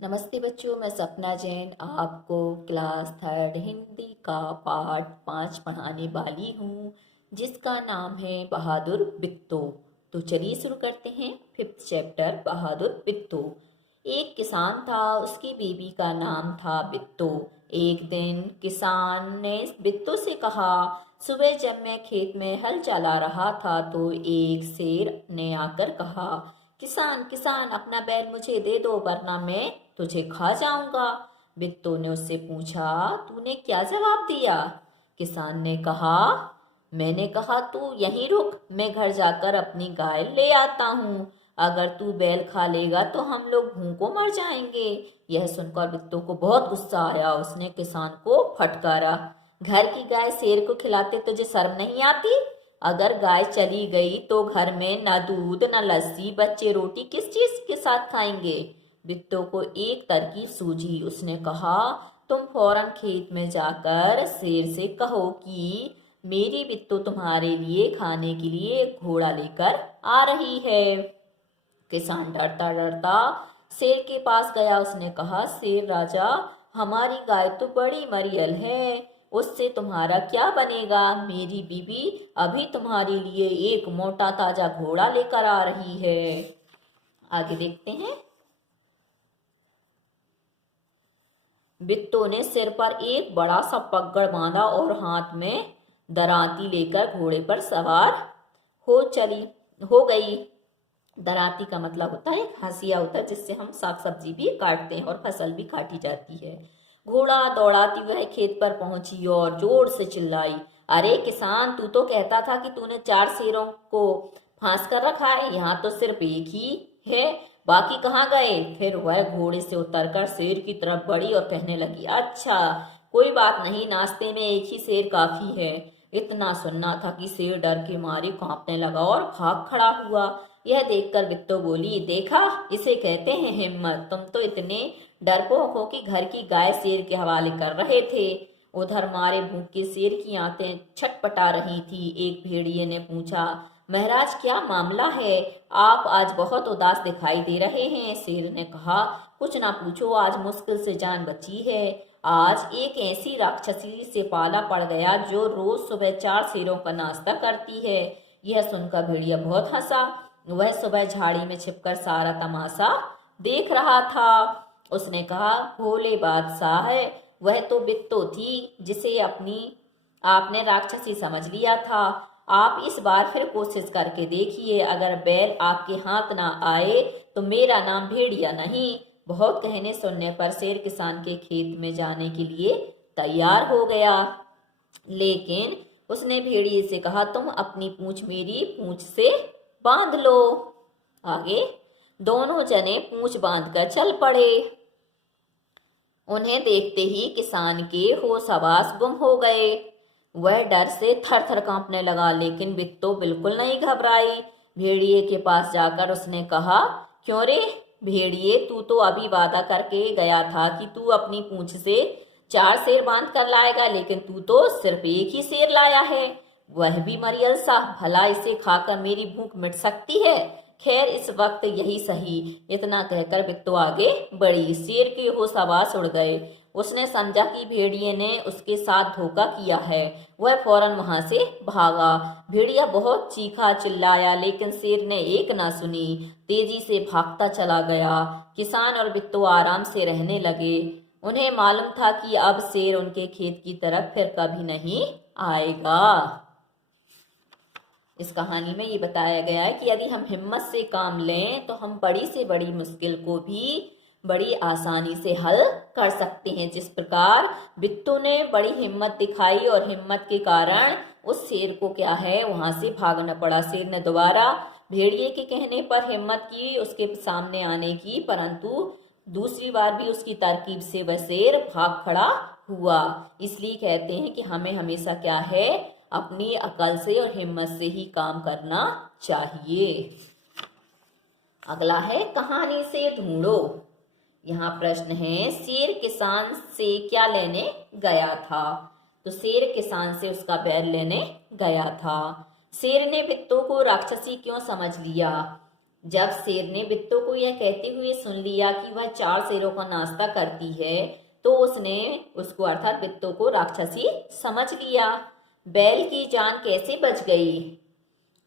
नमस्ते बच्चों, मैं सपना जैन आपको क्लास थर्ड हिंदी का पाठ 5 पढ़ाने वाली हूँ, जिसका नाम है बहादुर बिट्टो। तो चलिए शुरू करते हैं। 5th चैप्टर बहादुर बिट्टो। एक किसान था, उसकी बीवी का नाम था बिट्टो। एक दिन किसान ने बिट्टो से कहा, सुबह जब मैं खेत में हल चला रहा था तो एक शेर ने आकर कहा, किसान किसान अपना बैल मुझे दे दो वरना मैं तुझे खा जाऊंगा। बिट्टो ने उससे पूछा, तूने क्या जवाब दिया? किसान ने कहा, मैंने कहा तू यहीं रुक, मैं घर जाकर अपनी गाय ले आता हूँ। अगर तू बैल खा लेगा तो हम लोग भूखों मर जाएंगे। यह सुनकर बिट्टो को बहुत गुस्सा आया। उसने किसान को फटकारा, घर की गाय शेर को खिलाते तुझे शर्म नहीं आती? अगर गाय चली गई तो घर में न दूध न लस्सी, बच्चे रोटी किस चीज के साथ खाएंगे? बिट्टो को एक तरकीब सूझी। उसने कहा, तुम फौरन खेत में जाकर शेर से कहो कि मेरी बिट्टो तुम्हारे लिए खाने के लिए एक घोड़ा लेकर आ रही है। किसान डरता डरता शेर के पास गया। उसने कहा, शेर राजा, हमारी गाय तो बड़ी मरियल है, उससे तुम्हारा क्या बनेगा? मेरी बीवी अभी तुम्हारे लिए एक मोटा ताजा घोड़ा लेकर आ रही है। आगे देखते हैं। बिट्टो ने सिर पर एक बड़ा सा पगड़ बांधा और हाथ में दरांती लेकर घोड़े पर सवार हो गई। दरांती का मतलब होता है हंसिया, होता है जिससे हम साग सब्जी भी काटते हैं और फसल भी काटी जाती है। घोड़ा दौड़ाती वह खेत पर पहुंची और जोर से चिल्लाई, अरे किसान, तू तो कहता था कि तूने 4 शेरों को फांस कर रखा है, यहाँ तो सिर्फ एक ही है, बाकी कहाँ गए? फिर वह घोड़े से उतरकर शेर की तरफ बढ़ी और कहने लगी, अच्छा कोई बात नहीं, नाश्ते में एक ही शेर काफी है। इतना सुनना था कि शेर डर के मारे कांपने लगा और भाग खड़ा हुआ। यह देखकर बिट्टो बोली, देखा, इसे कहते हैं हिम्मत। तुम तो इतने डरपोक हो कि घर की गाय शेर के हवाले कर रहे थे। उधर मारे भूखे शेर की आंखें छटपटा रही थी। एक भेड़िए ने पूछा, महाराज क्या मामला है? आप आज बहुत उदास दिखाई दे रहे हैं। शेर ने कहा, कुछ ना पूछो, आज मुश्किल से जान बची है। आज एक ऐसी राक्षसी से पाला पड़ गया जो रोज सुबह 4 शेरों का नाश्ता करती है। यह सुनकर भेड़िया बहुत हंसा। वह सुबह झाड़ी में छिपकर सारा तमाशा देख रहा था। उसने कहा, भोले बादशाह है, वह तो बिट्टो थी जिसे आपने राक्षसी समझ लिया था। आप इस बार फिर कोशिश करके देखिए, अगर बैल आपके हाथ ना आए तो मेरा नाम भेड़िया नहीं। बहुत कहने सुनने पर शेर किसान के खेत में जाने के लिए तैयार हो गया, लेकिन उसने भेड़िए से कहा, तुम अपनी पूंछ मेरी पूंछ से बांध लो। आगे दोनों जने पूंछ बांधकर चल पड़े। उन्हें देखते ही किसान के होश हवास गुम हो गए। वह डर से थर थर कांपने लगा, लेकिन बिट्टो बिल्कुल नहीं घबराई। भेड़िए के पास जाकर उसने कहा, क्यों रे भेड़िए, तू तो अभी वादा करके गया था कि तू अपनी पूंछ से 4 शेर बांध कर लाएगा, लेकिन तू तो सिर्फ एक ही शेर लाया है, वह भी मरियल सा। भला इसे खाकर मेरी भूख मिट सकती है? खैर इस वक्त यही सही। इतना कहकर बिट्टो आगे बढ़ी। शेर के होश हवास उड़ गए। उसने समझा कि भेड़िए ने उसके साथ धोखा किया है। वह फौरन वहां से भागा। भेड़िया बहुत चीखा चिल्लाया, लेकिन शेर ने एक ना सुनी, तेजी से भागता चला गया। किसान और बिट्टो आराम से रहने लगे। उन्हें मालूम था कि अब शेर उनके खेत की तरफ फिर कभी नहीं आएगा। इस कहानी में ये बताया गया है कि यदि हम हिम्मत से काम लें तो हम बड़ी से बड़ी मुश्किल को भी बड़ी आसानी से हल कर सकते हैं। जिस प्रकार बिट्टो ने बड़ी हिम्मत दिखाई और हिम्मत के कारण उस शेर को क्या है, वहां से भागना पड़ा। शेर ने दोबारा भेड़िए के कहने पर हिम्मत की उसके सामने आने की, परंतु दूसरी बार भी उसकी तरकीब से वह शेर भाग खड़ा हुआ। इसलिए कहते हैं कि हमें हमेशा क्या है, अपनी अकल से और हिम्मत से ही काम करना चाहिए। अगला है, कहानी से ढूंढो। यहाँ प्रश्न है, शेर किसान से क्या लेने गया था? तो शेर किसान से उसका बैल लेने गया था। शेर ने बिट्टो को राक्षसी क्यों समझ लिया? जब शेर ने बिट्टो को यह कहते हुए सुन लिया कि वह 4 शेरों का नाश्ता करती है, तो उसने उसको अर्थात बिट्टो को राक्षसी समझ लिया। बैल की जान कैसे बच गई?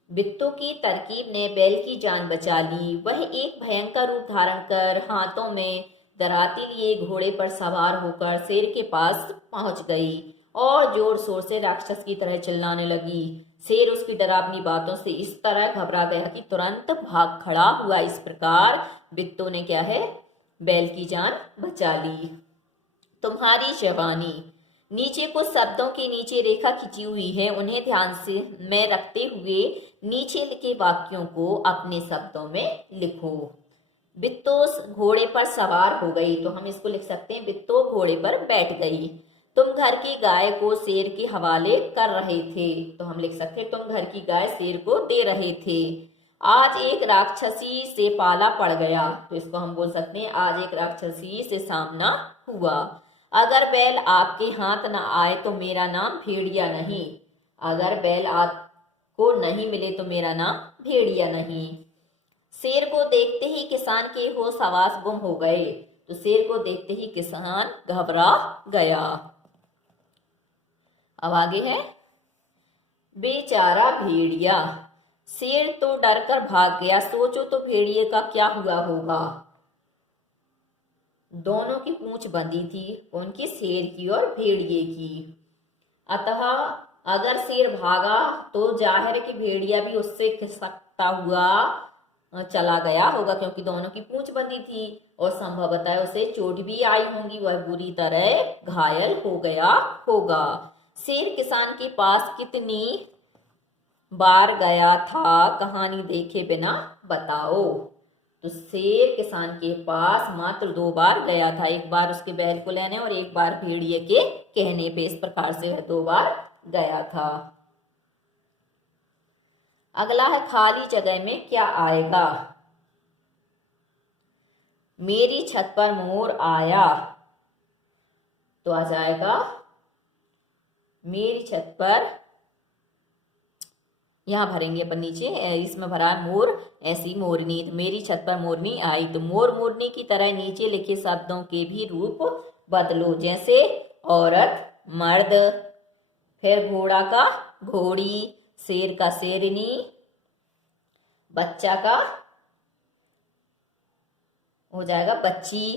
बिट्टो की तरकीब ने बैल की जान बचा ली। वह एक भयंकर रूप धारण कर हाथों में दराती लिए घोड़े पर सवार होकर शेर के पास पहुंच गई और जोर शोर से राक्षस की तरह चिल्लाने लगी। शेर उसकी डरावनी बातों से इस तरह घबरा गया कि तुरंत भाग खड़ा हुआ। इस प्रकार बिट्टो ने क्या है, बैल की जान बचा ली। तुम्हारी जवानी। नीचे कुछ शब्दों के नीचे रेखा खिंची हुई है, उन्हें ध्यान से में रखते हुए नीचे लिखे वाक्यों को अपने शब्दों में लिखो। बिट्टो घोड़े पर सवार हो गई, तो हम इसको लिख सकते हैं बिट्टो घोड़े पर बैठ गई। तुम घर की गाय को शेर के हवाले कर रहे थे, तो हम लिख सकते हैं तुम घर की गाय शेर को दे रहे थे। आज एक राक्षसी से पाला पड़ गया, तो इसको हम बोल सकते हैं आज एक राक्षसी से सामना हुआ। अगर बैल आपके हाथ न आए तो मेरा नाम भेड़िया नहीं। अगर बैल आपको नहीं मिले तो मेरा नाम भेड़िया नहीं। शेर को देखते ही किसान के होश हवास गुम हो गए, तो शेर को देखते ही किसान घबरा गया। अब आगे है बेचारा भेड़िया। शेर तो डरकर भाग गया, सोचो तो भेड़िए का क्या हुआ होगा। दोनों की पूंछ बंधी थी, उनकी शेर की और भेड़िए की। अतः अगर शेर भागा तो जाहिर है कि भेड़िया भी उससे खिसकता हुआ चला गया होगा, क्योंकि दोनों की पूंछ बंधी थी और संभवतः उसे चोट भी आई होगी, वह बुरी तरह घायल हो गया होगा। शेर किसान के पास कितनी बार गया था, कहानी देखे बिना बताओ। तो शेर किसान के पास मात्र 2 बार गया था, एक बार उसके बैल को लेने और एक बार भेड़िए के कहने पे। इस प्रकार से वह 2 बार गया था। अगला है खाली जगह में क्या आएगा। मेरी छत पर मोर आया, तो आ जाएगा मेरी छत पर, यहाँ भरेंगे अपन नीचे, इसमें भरा मोर, ऐसी मोरनी। तो मेरी छत पर मोरनी आई, तो मोर मोरनी की तरह नीचे लिखे शब्दों के भी रूप बदलो, जैसे औरत मर्द, फिर घोड़ा का घोड़ी, शेर का शेरनी, बच्चा का हो जाएगा बच्ची,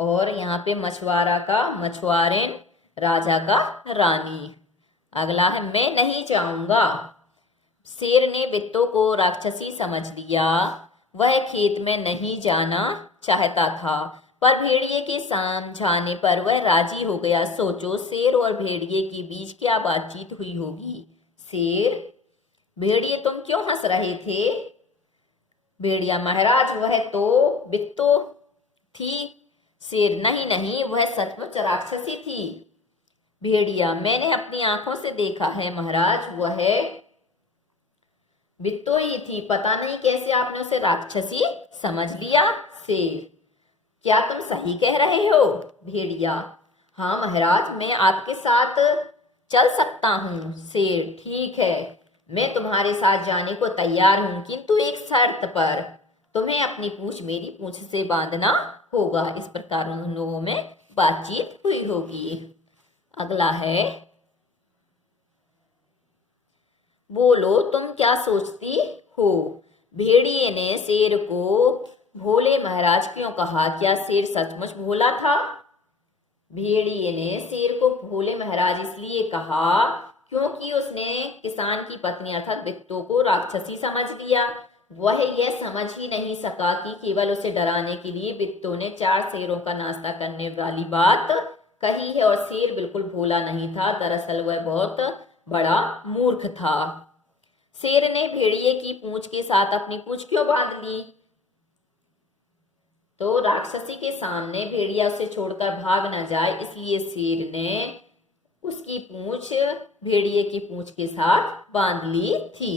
और यहाँ पे मछुआरा का मछुआरिन, राजा का रानी। अगला है मैं नहीं जाऊंगा। शेर ने बिट्टो को राक्षसी समझ लिया। वह खेत में नहीं जाना चाहता था, पर भेड़िए के समझाने पर वह राजी हो गया। सोचो शेर और भेड़िए के बीच क्या बातचीत हुई होगी। शेर, भेड़िए तुम क्यों हंस रहे थे? भेड़िया, महाराज वह तो बिट्टो थी। शेर, नहीं नहीं, वह सचमुच राक्षसी थी। भेड़िया, मैंने अपनी आंखों से देखा है महाराज, वह बिट्टो ही थी, पता नहीं कैसे आपने उसे राक्षसी समझ लिया। शेर, क्या तुम सही कह रहे हो? भेड़िया, हाँ महाराज, मैं आपके साथ चल सकता हूँ। शेर, ठीक है, मैं तुम्हारे साथ जाने को तैयार हूँ, किंतु एक शर्त पर। तुम्हें अपनी पूंछ मेरी पूंछ से बांधना होगा। इस प्रकार उन लोगों में बातचीत हुई होगी। अगला है बोलो तुम क्या सोचती हो। भेड़िए ने शेर को भोले महाराज क्यों कहा? क्या शेर सचमुच भोला था? भेड़िए ने शेर को भोले महाराज इसलिए कहा क्योंकि उसने किसान की पत्नी अर्थात बिट्टो को राक्षसी समझ लिया। वह यह समझ ही नहीं सका कि केवल उसे डराने के लिए बिट्टो ने 4 शेरों का नाश्ता करने वाली बात कही है, और शेर बिल्कुल भोला नहीं था, दरअसल वह बहुत बड़ा मूर्ख था। शेर ने भेड़िए की पूंछ के साथ अपनी पूंछ क्यों बांध ली? तो राक्षसी के सामने भेड़िया उसे छोड़कर भाग न जाए, इसलिए शेर ने उसकी पूंछ भेड़िए की पूंछ के साथ बांध ली थी।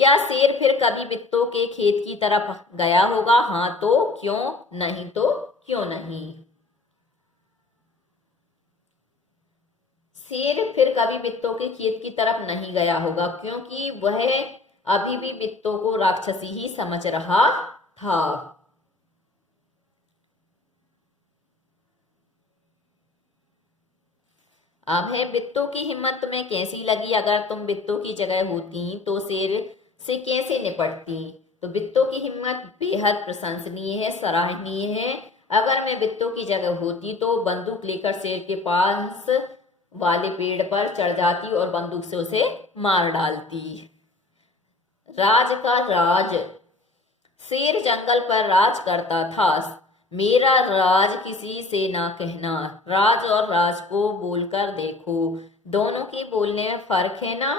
क्या शेर फिर कभी बिट्टो के खेत की तरफ गया होगा? हाँ तो क्यों, नहीं तो क्यों नहीं। शेर फिर कभी बिट्टो के खेत की तरफ नहीं गया होगा, क्योंकि वह अभी भी बित्तों को राक्षसी ही समझ रहा था। अब है बित्तों की हिम्मत तुम्हें कैसी लगी? अगर तुम बित्तों की जगह होती तो शेर से कैसे निपटती? तो बित्तों की हिम्मत बेहद प्रशंसनीय है, सराहनीय है। अगर मैं बित्तों की जगह होती तो बंदूक लेकर शेर के पास वाले पेड़ पर चढ़ जाती और बंदूक से उसे मार डालती। राज का राज। शेर जंगल पर राज करता था। मेरा राज किसी से ना कहना। राज और राज को बोलकर देखो, दोनों के बोलने में फर्क है ना।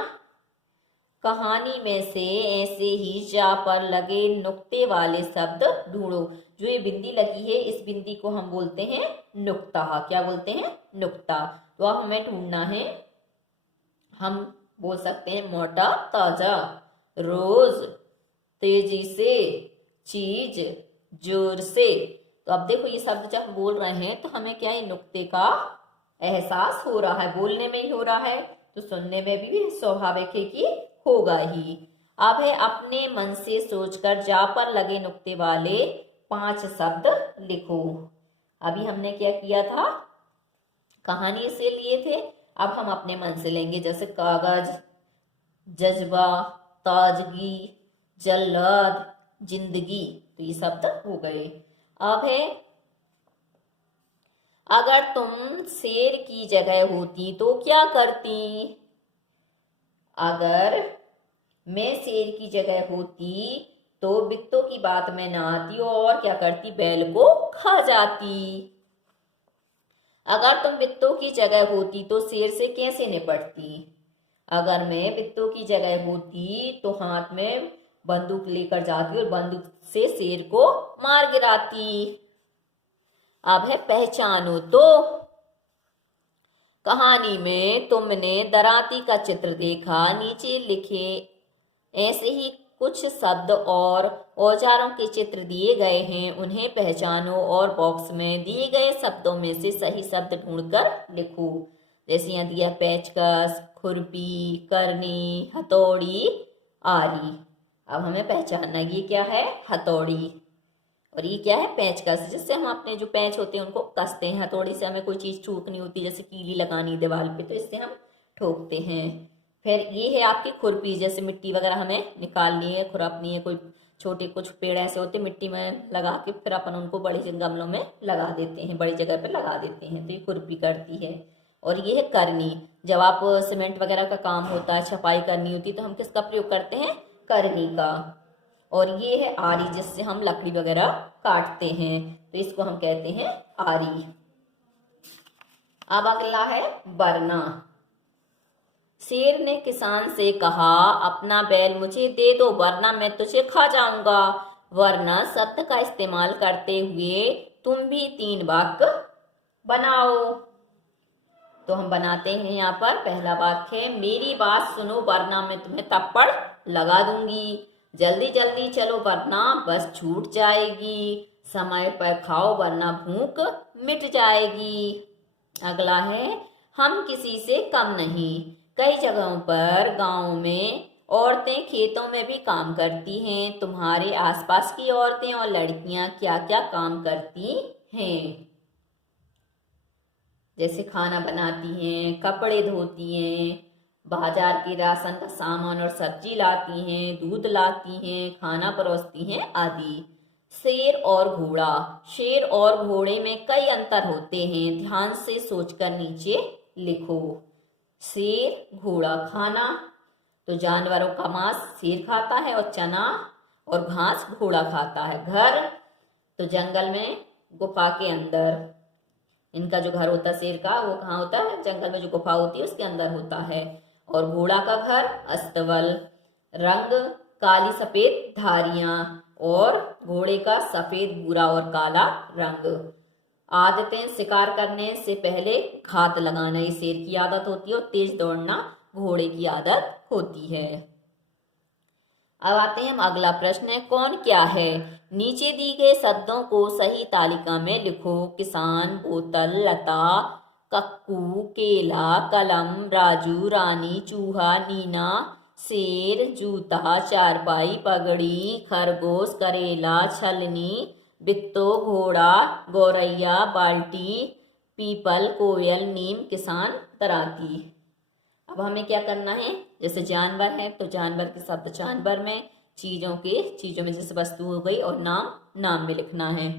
कहानी में से ऐसे ही जा पर लगे नुक्ते वाले शब्द ढूंढो। जो ये बिंदी लगी है, इस बिंदी को हम बोलते हैं नुक्ता। क्या बोलते हैं? नुक्ता। तो अब हमें ढूंढना है, हम बोल सकते हैं मोटा ताजा, रोज, तेजी से, चीज, जोर से। तो अब देखो ये शब्द जब हम बोल रहे हैं तो हमें क्या है, नुक्ते का एहसास हो रहा है, बोलने में ही हो रहा है, तो सुनने में भी स्वाभाविक है कि होगा ही। अब है अपने मन से सोचकर जा पर लगे नुक्ते वाले 5 शब्द लिखो। अभी हमने क्या किया था, कहानी से लिए थे, अब हम अपने मन से लेंगे। जैसे कागज, जज्बा, ताजगी, जल्लाद, जिंदगी, तो ये शब्द हो गए। अब है अगर तुम शेर की जगह होती तो क्या करती? अगर मैं शेर की जगह होती तो बित्तों की बात में ना आती और क्या करती, बैल को खा जाती। अगर तुम बित्तों की जगह होती तो शेर से कैसे निपटती? अगर मैं बित्तों की जगह होती तो हाथ में बंदूक लेकर जाती और बंदूक से शेर को मार गिराती। अब है पहचानो तो। कहानी में तुमने दराती का चित्र देखा, नीचे लिखे ऐसे ही कुछ शब्द और औजारों के चित्र दिए गए हैं, उन्हें पहचानो और बॉक्स में दिए गए शब्दों में से सही शब्द ढूंढकर लिखो। जैसे यहाँ दिया पेचकस, खुरपी, करनी, हथौड़ी, आरी। अब हमें पहचानना ये क्या है, हथौड़ी, और ये क्या है, पेचकस, जिससे हम अपने जो पेच होते हैं उनको कसते हैं। हथौड़ी से हमें कोई चीज ठोकनी होती है, जैसे कीली लगानी दीवार पे, तो इससे हम ठोकते हैं। फिर ये है आपकी खुरपी, जैसे मिट्टी वगैरह हमें निकालनी है, खुरपनी है, कोई छोटे कुछ पेड़ ऐसे होते मिट्टी में लगा के फिर अपन उनको बड़े से गमलों में लगा देते हैं, बड़ी जगह पे लगा देते हैं, तो ये खुरपी करती है। और ये है करनी, जब आप सीमेंट वगैरह का काम होता है, छपाई करनी होती है, तो हम किसका प्रयोग करते हैं, करनी का। और ये है आरी, जिससे हम लकड़ी वगैरह काटते हैं, तो इसको हम कहते हैं आरी। अब अगला है वरना। शेर ने किसान से कहा, अपना बैल मुझे दे दो वरना मैं तुझे खा जाऊंगा। वरना शब्द का इस्तेमाल करते हुए तुम भी 3 वाक्य बनाओ। तो हम बनाते हैं यहाँ पर। पहला वाक्य है, मेरी बात सुनो वरना मैं तुम्हें थप्पड़ लगा दूंगी। जल्दी जल्दी चलो वरना बस छूट जाएगी। समय पर खाओ वरना भूख मिट जाएगी। अगला है, हम किसी से कम नहीं। कई जगहों पर गांव में औरतें खेतों में भी काम करती हैं। तुम्हारे आसपास की औरतें और लड़कियां क्या क्या काम करती हैं? जैसे खाना बनाती हैं, कपड़े धोती हैं, बाजार के राशन का सामान और सब्जी लाती हैं, दूध लाती हैं, खाना परोसती हैं आदि। शेर और घोड़ा। शेर और घोड़े में कई अंतर होते हैं, ध्यान से सोचकर नीचे लिखो। शेर, घोड़ा। खाना तो जानवरों का मांस शेर खाता है और चना और घास घोड़ा खाता है। घर तो जंगल में गुफा के अंदर इनका जो घर होता है शेर का, वो कहाँ होता है, जंगल में जो गुफा होती है उसके अंदर होता है। और घोड़ा का घर अस्तबल। रंग काली सफेद धारियां और घोड़े का सफेद भूरा और काला रंग। आदतें, शिकार करने से पहले घात लगाना ये शेर की आदत होती है और तेज दौड़ना घोड़े की आदत होती है। अब आते हैं हम, अगला प्रश्न है, कौन क्या है? नीचे दी गए शब्दों को सही तालिका में लिखो। किसान, बोतल, लता, कक्कू, केला, कलम, राजू, रानी, चूहा, नीना, शेर, जूता, चारपाई, पगड़ी, खरगोश, करेला, छलनी, बित्तो, घोड़ा, गौरैया, बाल्टी, पीपल, कोयल, नीम, किसान, दराती। अब हमें क्या करना है, जैसे जानवर है तो जानवर के शब्द जानवर में, चीजों में जैसे वस्तु हो गई और नाम में लिखना है।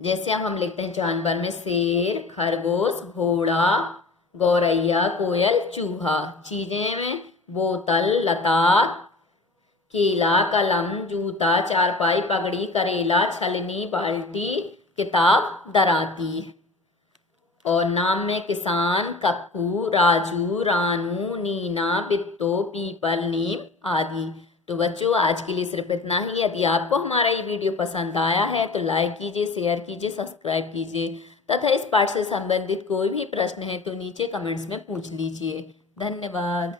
जैसे अब हम लिखते हैं जानवर में शेर, खरगोश, घोड़ा, गौरैया, कोयल, चूहा। चीजें में बोतल, लता, केला, कलम, जूता, चारपाई, पगड़ी, करेला, छलनी, बाल्टी, किताब, दराती। और नाम में किसान, कक्कू, राजू, रानू, नीना, बित्तो, पीपल, नीम आदि। तो बच्चों आज के लिए सिर्फ इतना ही। यदि आपको हमारा ये वीडियो पसंद आया है तो लाइक कीजिए, शेयर कीजिए, सब्सक्राइब कीजिए तथा इस पाठ से संबंधित कोई भी प्रश्न है तो नीचे कमेंट्स में पूछ लीजिए। धन्यवाद।